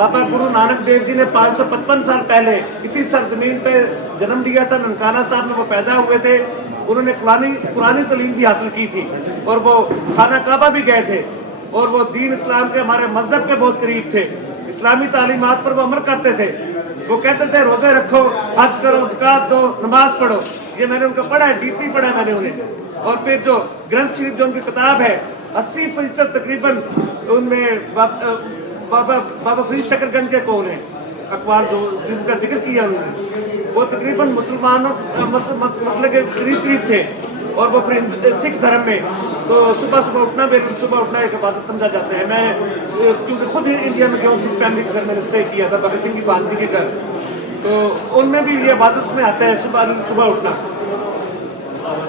बाबा गुरु नानक देव जी ने 555 साल पहले इसी सरजमीन पे जन्म लिया था। ननकाना साहब में वो पैदा हुए थे। उन्होंने पुरानी तालीम भी हासिल की थी और वो खाना काबा भी गए थे और वो दीन इस्लाम के हमारे मजहब के बहुत करीब थे। इस्लामी तालीमात पर वो अमल करते थे। वो कहते थे रोजे रखो, हज करो, ज़कात दो, नमाज पढ़ो। ये मैंने उनका पढ़ा है, डीपली पढ़ा है मैंने उन्हें। और फिर जो ग्रंथ शरीफ जो उनकी किताब है 80% तकरीबन उनमें बाबा फरीद शकरगंज के कौन है अखबार जो जिनका जिक्र किया उन्होंने, वो तकरीबन मुसलमानों मसले के करीब थे। और वो सिख धर्म में तो सुबह उठना, बिल्कुल सुबह उठना एक इबादत समझा जाता है। मैं क्योंकि खुद इंडिया में गया हूँ, सिख फैमिली के घर मैंने स्टे किया था, भगत सिंह की भांजी के घर, तो उनमें भी ये इबादत में आता है सुबह उठना।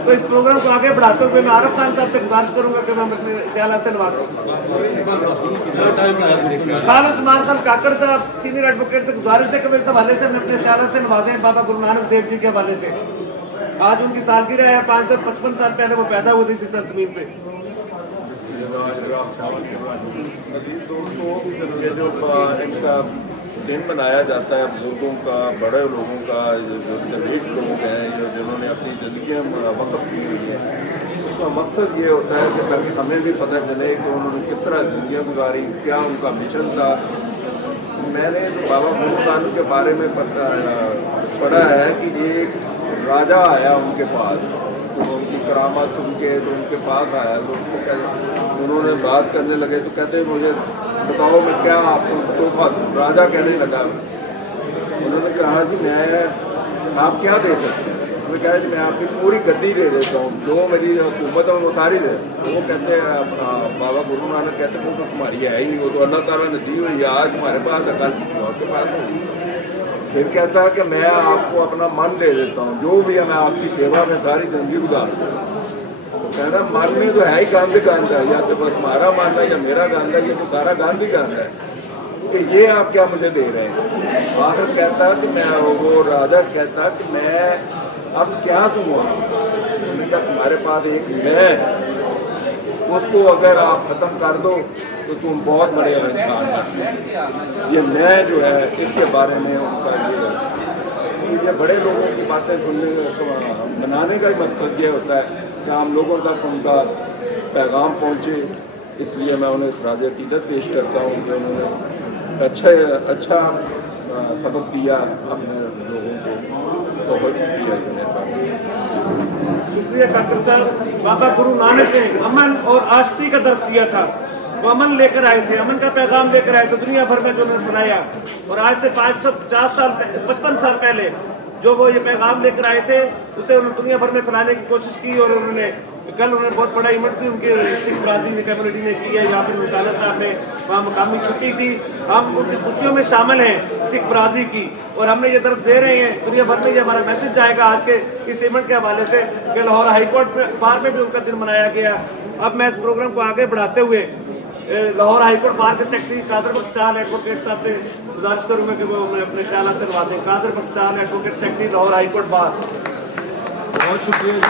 तो इस प्रोग्राम को आगे बढ़ाते हुए मैं आरफ खान साहब से गुजारिश करूंगा कि हम अपने ख्याल से नवाजें। खालिद उस्मान खान काकड़ साहब सीनियर एडवोकेट से गुजारिश है कि इस हवाले से मैं अपने ख्याल से नवाजें बाबा गुरु नानक देव जी के हवाले से। आज उनकी सालगिरह है, 555 साल पहले वो पैदा हुए थे इसी सरजमीन पे। दिन मनाया जाता है बुजुर्गों का, बड़े लोगों का, जो नीड लोग हैं, जिन्होंने अपनी ज़िंदगियाँ वक़्फ़ की हुई हैं, उसका मकसद ये होता है कि ताकि हमें भी पता चले कि उन्होंने किस तरह ज़िंदगियाँ गुजारी, क्या उनका मिशन था। मैंने बाबा गुरु नानक के बारे में पढ़ा है कि एक राजा आया उनके पास, तो उनकी करामात उनके पास आया, तो उन्होंने बात करने लगे तो कहते मुझे बताओ मैं क्या आपको तोहफा दूँ। राजा कहने लगा, उन्होंने कहा कि मैं आप क्या दे सकते हैं। उन्होंने कहा कि मैं आपकी पूरी गद्दी दे देता हूँ, जो मेरी हुकूमत है वो सारी दे। वो कहते हैं बाबा गुरु नानक कहते हैं वो तो तुम्हारी है ही नहीं, वो तो अल्लाह ताला ने दी हुई, आज तुम्हारे पास है, कल किसी और के पास नहीं। फिर कहता है कि मैं आपको अपना मन दे देता हूँ, जो भी है मैं आपकी सेवा में सारी जिंदगी गुजार दूँ। कहना मन में तो है ही गंद है, या तो बस हमारा मन है या मेरा गंद है, ये तो सारा गंद ही गंद है, कि ये आप क्या मुझे दे रहे हैं। आखिर कहता कि मैं, वो राजा कहता कि मैं अब क्या दूँ। उन्होंने कहा तुम्हारे पास एक मैं, उसको अगर आप ख़त्म कर दो तो तुम बहुत बड़े इंसान हैं। ये मैं जो है इसके बारे में उनका ये बड़े लोगों की बातें सुनने बनाने का ही मकसद ये होता है कि आम लोगों तक उनका पैगाम पहुँचे। इसलिए मैं उन्हें खराज अक़ीदत पेश करता हूँ कि उन्होंने अच्छा सबक दिया अपने लोगों को। बहुत शुक्रिया डॉक्टर साहब। बाबा गुरु नानक ने अमन और आशिकी का दर्स दिया था। वो अमन लेकर आए थे, अमन का पैगाम लेकर आए थे दुनिया भर में जो उन्होंने बनाया। और आज से 55 साल पहले जो वो ये पैगाम लेकर आए थे उसे उन्होंने दुनिया भर में फैलाने की कोशिश की। और कल उन्होंने बहुत बड़ा इवेंट भी उनके सिख बरादरी कम्युनिटी ने की है, यहाँ पर ननकाना साहब ने वहाँ मकामी छुट्टी थी। हम उनकी खुशियों में शामिल हैं सिख बरादरी की, और हमने ये दर्द दे रहे हैं। दुनिया भर में ये हमारा मैसेज जाएगा आज के इस इवेंट के हवाले से कि लाहौर हाईकोर्ट बार में भी उनका दिन मनाया गया। अब मैं इस प्रोग्राम को आगे बढ़ाते हुए लाहौर हाईकोर्ट बार के सेक्रेटरी कादर बख्श चाल एडवोकेट साहब से गुजारिश करूँगा कि वो मैं अपने ख्याल से करवा दें। कादर बख्श चाल advocate secretary Lahore high court bar. बहुत शुक्रिया जी।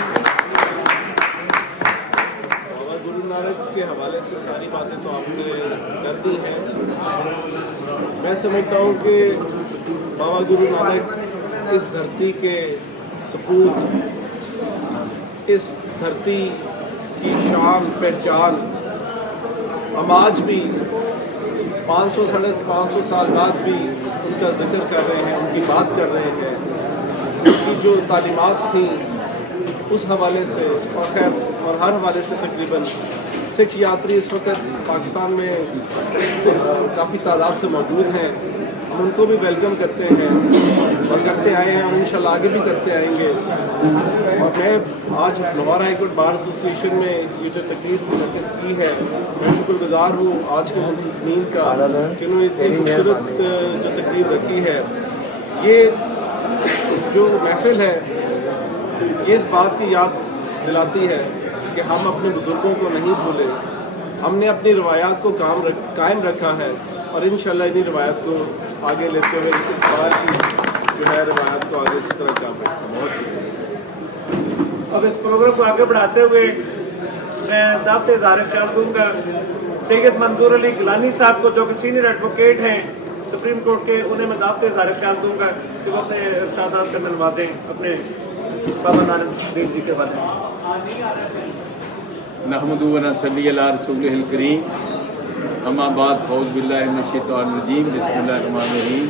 बाबा गुरु नानक के हवाले से सारी बातें तो आपने कर दी हैं। मैं समझता हूँ कि बाबा गुरु नानक इस धरती के सपूत, इस धरती की शान पहचान हम आज भी 500 साढ़े 500 साल बाद भी उनका जिक्र कर रहे हैं, उनकी बात कर रहे हैं। उनकी जो तालीमात थी उस हवाले से खैर और हर हवाले से तकरीबन सिख यात्री इस वक्त पाकिस्तान में काफ़ी तादाद से मौजूद हैं। हम उनको भी वेलकम करते हैं और करते आए हैं और इंशाल्लाह आगे भी करते आएंगे। और मैं आज लाहौर हाईकोर्ट बार एसोसिएशन में ये जो तकरीर मुनक़िद की है, मैं शुक्रगुजार हूँ आज के मुंतज़मीन का कि उन्होंने इतनी खूबसूरत जो तकरीर रखी है। ये जो महफिल है ये इस बात की याद दिलाती है कि हम अपने बुज़ुर्गों को नहीं भूले, हमने अपनी रवायात को कायम रखा है और इंशाल्लाह इन्हीं रवायात को आगे लेते हुए इस बार की जो है रवायात को आगे इसी तरह कायम रखा। बहुत शुक्रिया। अब इस प्रोग्राम को आगे बढ़ाते हुए मैं दावत इज़हार ख्याल दूँगा सैयद मंजूर अली गिलानी साहब को, जो कि सीनियर एडवोकेट हैं सुप्रीम कोर्ट के, उन्हें मैं दावत इज़हार ख्याल दूंगा कि वो अपने इरशादात से मिलवाजें अपने बाबा नानक देव जी के बारे में। नहमदु व नसल्ली अला रसूलिहिल करीम, अम्मा बाद फौज बिल्लाहि मिनश शैतानिर रजीम, बिस्मिल्लाहिर रहमानिर रहीम।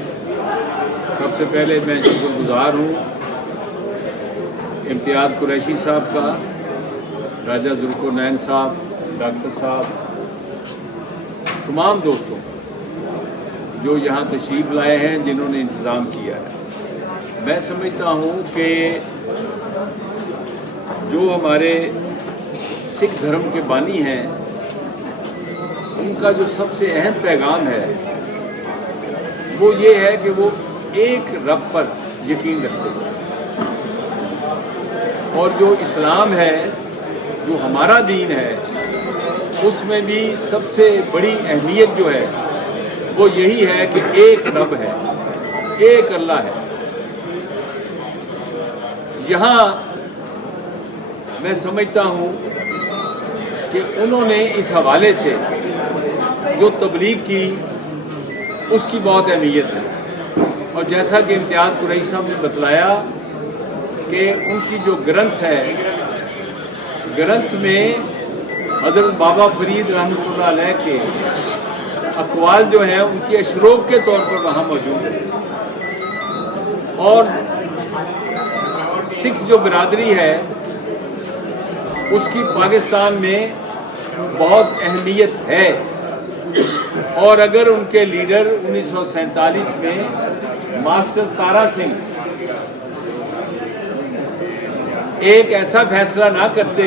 सबसे पहले मैं शुक्रगुजार हूँ इम्तियाज़ कुरैशी साहब का, राजा जुल्फ़ुरनैन साहब, डॉक्टर साहब, तमाम दोस्तों जो यहाँ तशरीफ़ लाए हैं, जिन्होंने इंतज़ाम किया है। मैं समझता हूँ कि जो हमारे सिख धर्म के बानी हैं, उनका जो सबसे अहम पैगाम है वो ये है कि वो एक रब पर यकीन रखते हैं, और जो इस्लाम है, जो हमारा दीन है, उसमें भी सबसे बड़ी अहमियत जो है वो यही है कि एक रब है, एक अल्लाह है। यहाँ मैं समझता हूँ कि उन्होंने इस हवाले से जो तबलीग की उसकी बहुत अहमियत है। और जैसा कि इम्तियाज़ कुरैशी साहब ने बतलाया कि उनकी जो ग्रंथ है, ग्रंथ में हज़रत बाबा फरीद रहमतुल्लाह अलैह के अक़वाल जो हैं उनकी अशरोक के तौर पर वहाँ मौजूद है। और सिख जो बिरादरी है उसकी पाकिस्तान में बहुत अहमियत है। और अगर उनके लीडर 1947 में मास्टर तारा सिंह एक ऐसा फैसला ना करते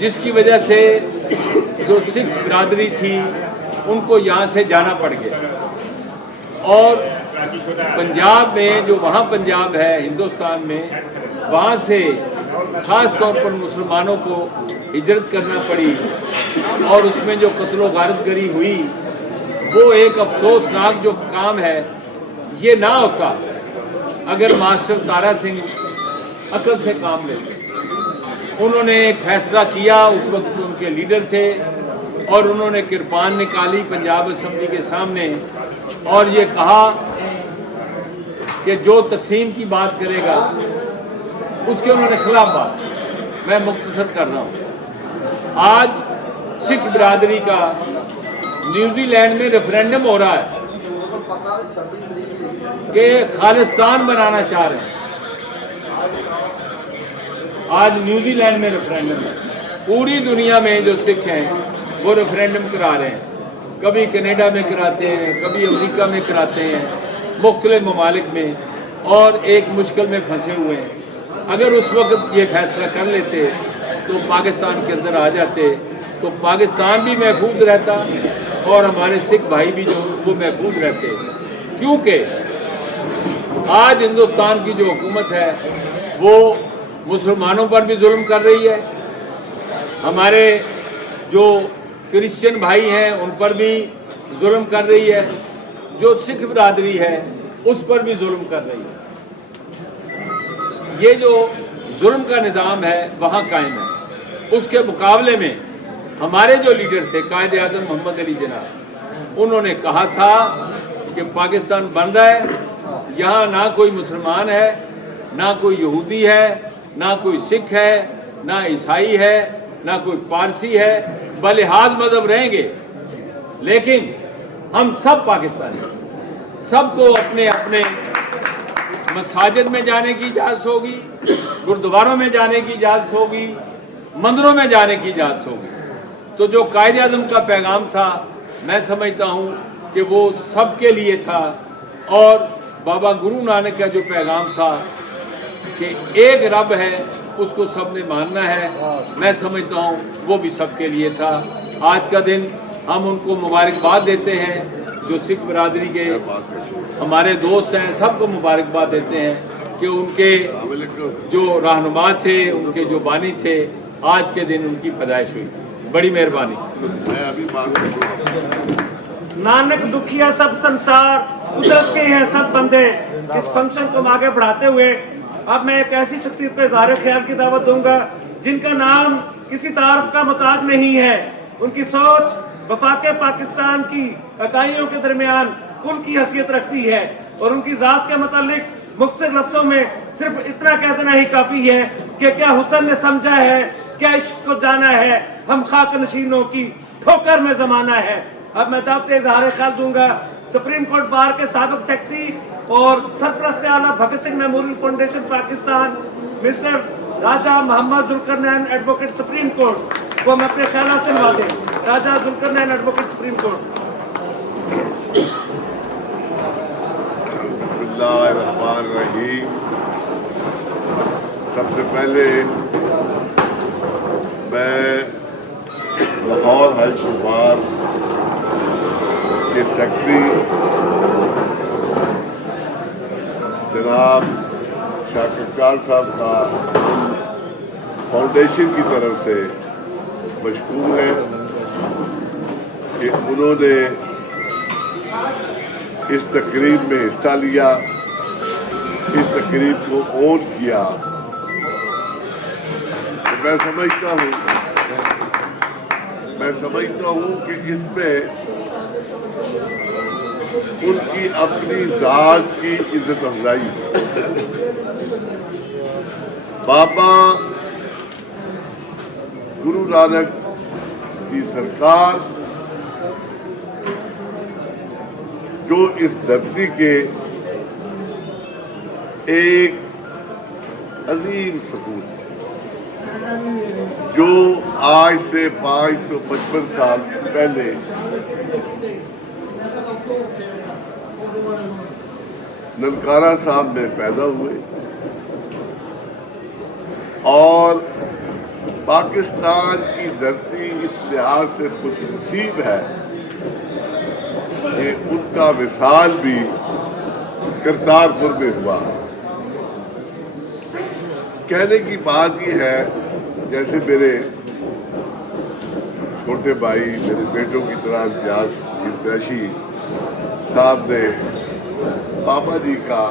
जिसकी वजह से जो सिख बिरादरी थी उनको यहाँ से जाना पड़ गया, और पंजाब में, जो वहाँ पंजाब है हिंदुस्तान में, वहाँ से ख़ास तौर पर मुसलमानों को हिजरत करना पड़ी, और उसमें जो कत्लो गारतगरी हुई वो एक अफसोसनाक जो काम है। ये ना होता अगर मास्टर तारा सिंह अकल से काम लेते। उन्होंने एक फैसला किया, उस वक्त उनके लीडर थे, और उन्होंने किरपान निकाली पंजाब असेंबली के सामने और ये कहा कि जो तकसीम की बात करेगा उसके उन्होंने खिलाफ बात। मैं मुख्तसर कर रहा हूँ। आज सिख बिरादरी का न्यूजीलैंड में रेफरेंडम हो रहा है कि खालिस्तान बनाना चाह रहे हैं। आज न्यूजीलैंड में रेफरेंडम है। पूरी दुनिया में जो सिख हैं वो रेफरेंडम करा रहे हैं, कभी कनाडा में कराते हैं, कभी अमेरिका में कराते हैं, मुख्तलिफ ममालिक में, और एक मुश्किल में फंसे हुए हैं। अगर उस वक्त ये फैसला कर लेते तो पाकिस्तान के अंदर आ जाते तो पाकिस्तान भी महफूज रहता और हमारे सिख भाई भी जो वो महफूज रहते, क्योंकि आज हिंदुस्तान की जो हुकूमत है वो मुसलमानों पर भी जुल्म कर रही है, हमारे जो क्रिश्चियन भाई हैं उन पर भी जुल्म कर रही है, जो सिख बिरादरी है उस पर भी जुल्म कर रही है। ये जो जुल्म का निज़ाम है वहाँ कायम है। उसके मुकाबले में हमारे जो लीडर थे कायद आज़म मोहम्मद अली जिन्ना, उन्होंने कहा था कि पाकिस्तान बन रहा है, यहाँ ना कोई मुसलमान है, ना कोई यहूदी है, ना कोई सिख है, ना ईसाई है, ना कोई पारसी है, बलिहाज मजहब रहेंगे, लेकिन हम सब पाकिस्तानी, सबको अपने अपने मसाजिद में जाने की इजाज़त होगी, गुरुद्वारों में जाने की इजाज़त होगी, मंदिरों में जाने की इजाज़त होगी। तो जो कायद आज़म का पैगाम था, मैं समझता हूँ कि वो सबके लिए था, और बाबा गुरु नानक का जो पैगाम था कि एक रब है, उसको सबने मानना है, मैं समझता हूँ वो भी सबके लिए था। आज का दिन हम उनको मुबारकबाद देते हैं, जो सिख बिरादरी के हमारे दोस्त हैं, सबको मुबारकबाद देते हैं कि उनके जो रहनुमा थे, उनके जो बानी थे, आज के दिन उनकी पैदाइश हुई। बड़ी मेहरबानी। नानक दुखिया सब संसार, कुदरत के हैं सब बंदे। इस फंक्शन को आगे बढ़ाते हुए अब मैं एक ऐसी शख्सियत को इज़हार ख्याल की दावत दूंगा जिनका नाम किसी तारुफ का मुताज नहीं है। उनकी सोच वफाक पाकिस्तान की इकाइयों के दरमियान कुल की हैसियत रखती है और उनकी ज़ात के मुतालिक मुख्तसर लफ्ज़ों में सिर्फ इतना कह देना ही काफ़ी है कि क्या हुसन ने समझा है, क्या इश्क को जाना है, हम खाक नशीनों की ठोकर में ज़माना है। अब मैं दावत इज़हार ख्याल दूंगा सुप्रीम कोर्ट बार के साबिक सेक्रेटरी और सरपरस्त आला Bhagat Singh memorial foundation Pakistan mister Raja Mohammad Zulqarnain advocate supreme court को हम अपने ख्यालात से नवाजें। Raja Zulqarnain advocate supreme court. बिस्मिल्लाहिर्रहमानिर्रहीम। सबसे पहले मैं लाहौर हाई कोर्ट बार के सेक्रेटरी जनाब शाकिर खान साहब का फाउंडेशन की तरफ से मशकूर है कि उन्होंने इस तकरीब में हिस्सा लिया, इस तकरीब को ऑन किया। तो मैं समझता हूँ कि इसमें उनकी अपनी ज़ात की इज्जत अफजाई है। बाबा गुरु नानक की सरकार जो इस धरती के एक अजीम सपूत है, जो आज से 555 साल पहले ननकाना साहब में पैदा हुए और पाकिस्तान की धरती इस लिहाज से खुशनसीब है कि उनका विसाल भी करतारपुर में हुआ। कहने की बात ये है, जैसे मेरे छोटे भाई, मेरे बेटों की तरह इम्तियाजी साहब ने बाबा जी का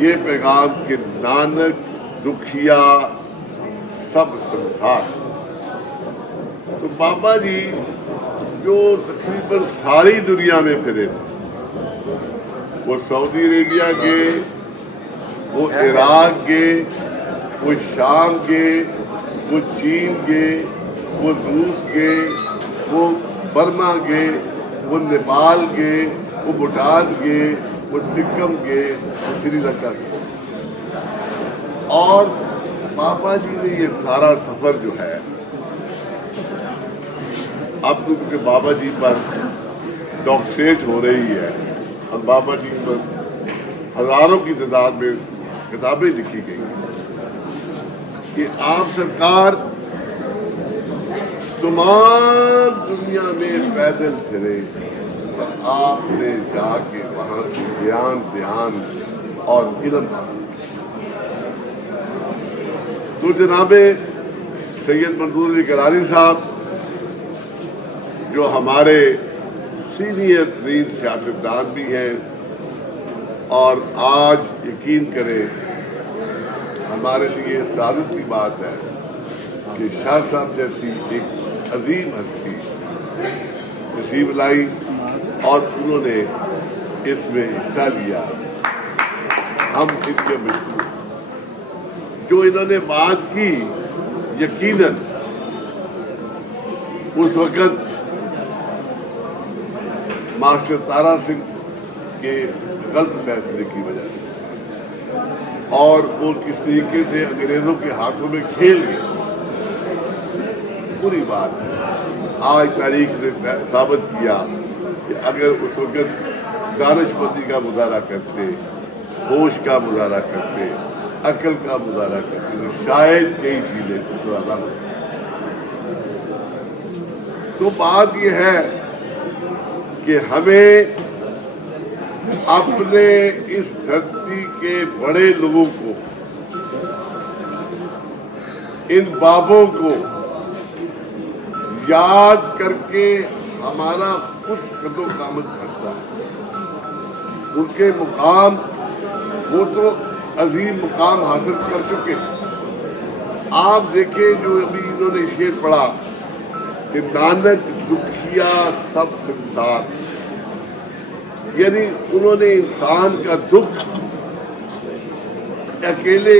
ये पैगाम कि नानक दुखिया सब संसार। तो बाबा जी जो तकरीबन सारी दुनिया में फिरे थे, वो सऊदी अरेबिया गए, वो इराक गए, वो शाम गए, वो चीन गए, वो रूस गए, वो बर्मा गए, वो नेपाल गए, वो भूटान गए, वो सिक्किम गए, वो श्रीलंका गए। और बाबा जी ने ये सारा सफर जो है, अब तो क्योंकि बाबा जी पर डॉक्टरेट हो रही है और बाबा जी पर हजारों की तादाद में किताबें लिखी गई कि आप सरकार तमाम दुनिया में पैदल फिरे और आपने जाके वहां से ज्ञान ध्यान और इल्म हासिल किया। तो जनाबे सैयद मंजूर अली करारी साहब जो हमारे सीनियर तरीन सियासतदान भी हैं और आज यकीन करें हमारे लिए साबित की बात है कि शाह साहब जैसी एक अजीम हस्ती तशरीफ लाई और उन्होंने इसमें हिस्सा लिया। हम इनके मशहूर जो इन्होंने बात की, यकीनन उस वक्त मास्टर तारा सिंह के गलत फैसले की वजह से और वो किस तरीके से अंग्रेजों के हाथों में खेल गए, बुरी बात है। आज तारीख ने साबित किया कि अगर उस वक्त दानिशमंदी का मुजाहरा करते, होश का मुजाहरा करते, अकल का मुजाहरा करते, तो शायद कई चीजें सुधारा हो। तो बात यह है कि हमें अपने इस धरती के बड़े लोगों को, इन बाबों को याद करके हमारा कुछ कदोकामत करता है। उनके मुकाम, वो तो अजीम मुकाम हासिल कर चुके। आप देखें जो अभी इन्होंने शेर पढ़ा کہ نانک دکھیا سب سنسار، یعنی انہوں نے انسان کا دکھ اکیلے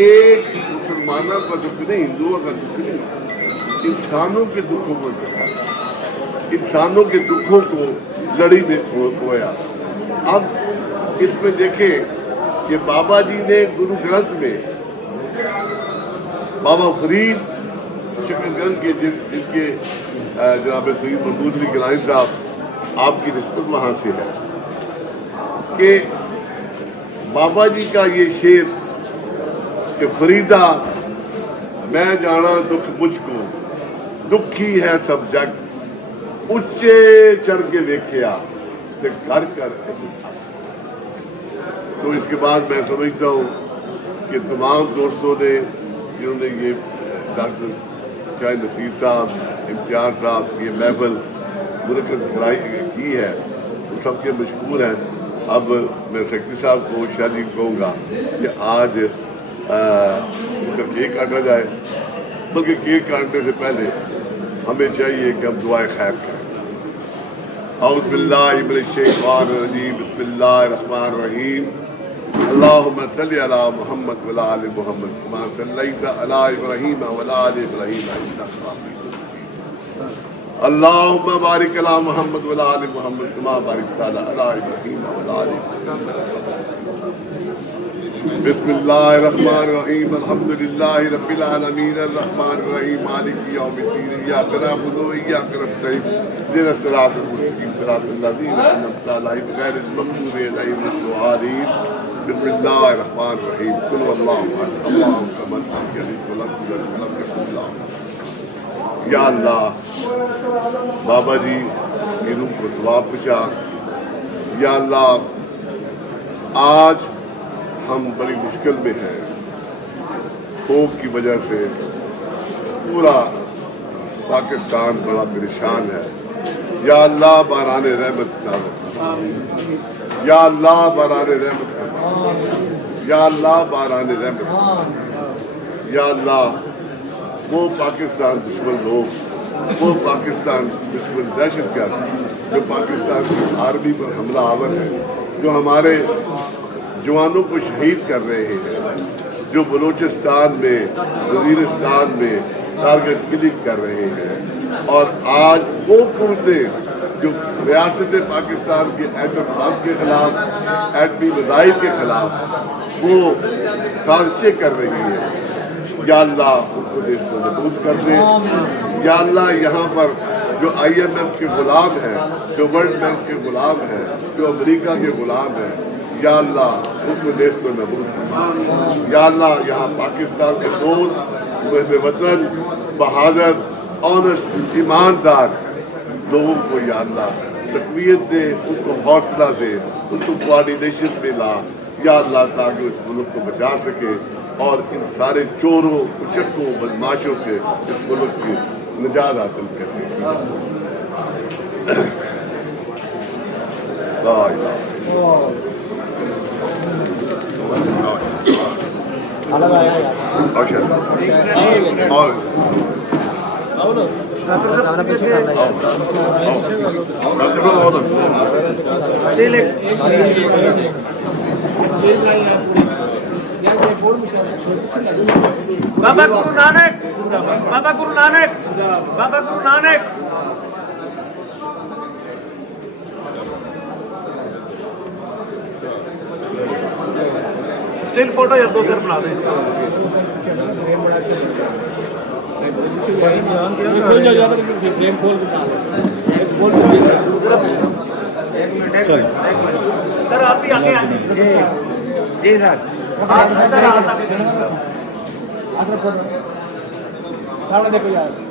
ایک مسلمانوں کا دکھ نہیں، ہندوؤں کا دکھ نہیں، انسانوں کے دکھوں کو دیکھا، انسانوں کے دکھوں کو لڑی میں کھویا۔ اب اس میں دیکھیں کہ بابا جی نے گرو گرنتھ میں بابا فرید شکر گنج کے جن کے جناب سید محمود علی گیلانی صاحب آپ کی نسبت وہاں سے ہے کہ بابا جی کا یہ شعر کہ فریدا میں جانا دکھ مجھ کو، دکھی ہے سب جگ، اچے چڑھ کے دیکھیا تے گھر کر کے دکھا۔ تو اس کے بعد میں سمجھتا ہوں کہ تمام دوستوں نے جنہوں نے یہ ڈاکٹر شاہد نصیر صاحب، امتیاز صاحب یہ محفل مرکز کرائی کی ہے وہ سب کے مشکور ہیں۔ اب میں سیکرٹری صاحب کو شاہ جی کہوں گا کہ آج کیک کاٹا جائے، بلکہ کیک کاٹنے سے پہلے ہمیں چاہیے کہ ہم دعائیں خیر کریں۔ اعوذ باللہ من الشیطان الرجیم، بسم اللہ الرحمن الرحیم، اللہم صلی علی محمد وعلی آل محمد کما صلیت علی ابراہیم وعلی آل ابراہیم انک حمید مجید، اللہم بارک علی محمد وعلی آل محمد کما بارکت علی ابراہیم وعلی آل ابراہیم۔ بسم اللہ الرحمن الرحیم، الحمدللہ رب العالمین الرحمن الرحیم مالک یوم الدین، ایاک نعبد و ایاک نستعین، اہدنا الصراط المستقیم صراط الذین انعمت علیہم غیر المغضوب علیہم ولا الضالین۔ بسم اللہ الرحمن الرحیم، قل هو اللہ احد اللہ الصمد لم یلد ولم یولد ولم یکن له کفوا احد۔ یا اللہ بابا جی کی روح کو ثواب پہنچا۔ یا اللہ آج ہم بڑی مشکل میں ہیں، خوف کی وجہ سے پورا پاکستان بڑا پریشان ہے۔ یا اللہ باران رحمت نازل فرما، یا اللہ باران رحمت فرما، یا اللہ باران رحمت فرما۔ یا اللہ وہ پاکستان دشمن لوگ، وہ پاکستان دشمن دہشت گرد جو پاکستان کی آرمی پر حملہ آور ہے، جو ہمارے جوانوں کو شہید کر رہے ہیں، جو بلوچستان میں وزیرستان میں ٹارگٹ کلنگ کر رہے ہیں، اور آج وہ قوتیں جو ریاست پاکستان کے ایٹم بم کے خلاف، ایٹمی میزائل کے خلاف وہ سازشیں کر رہی ہیں، یا اللہ ان کو دیش کو نابود کر دے۔ یا اللہ یہاں پر جو IMF کے غلام ہیں، جو ورلڈ بینک کے غلام ہیں، جو امریکہ کے غلام ہیں، یا اللہ ان کو دیش کو نابود فرما۔ یا اللہ یہاں پاکستان کے دوست، محب وطن، بہادر، آنےسٹ، ایماندار لوگوں کو یا اللہ تقویت دے، ان کو حوصلہ دے، ان کو کوآرڈینیشن میں لا یا اللہ، تاکہ اس ملک کو بچا سکے اور ان سارے چوروں، کچکوں، بدماشوں سے اس ملک کی نجات حاصل کرے۔ لا الہ اور بابا گرو نانک، بابا گرو نانک، بابا گرو نانک۔ اسٹل فوٹو یا دو چار بنا دیں۔ سر آپ بھی آگے آئیں۔ جی سر سر دیکھو یار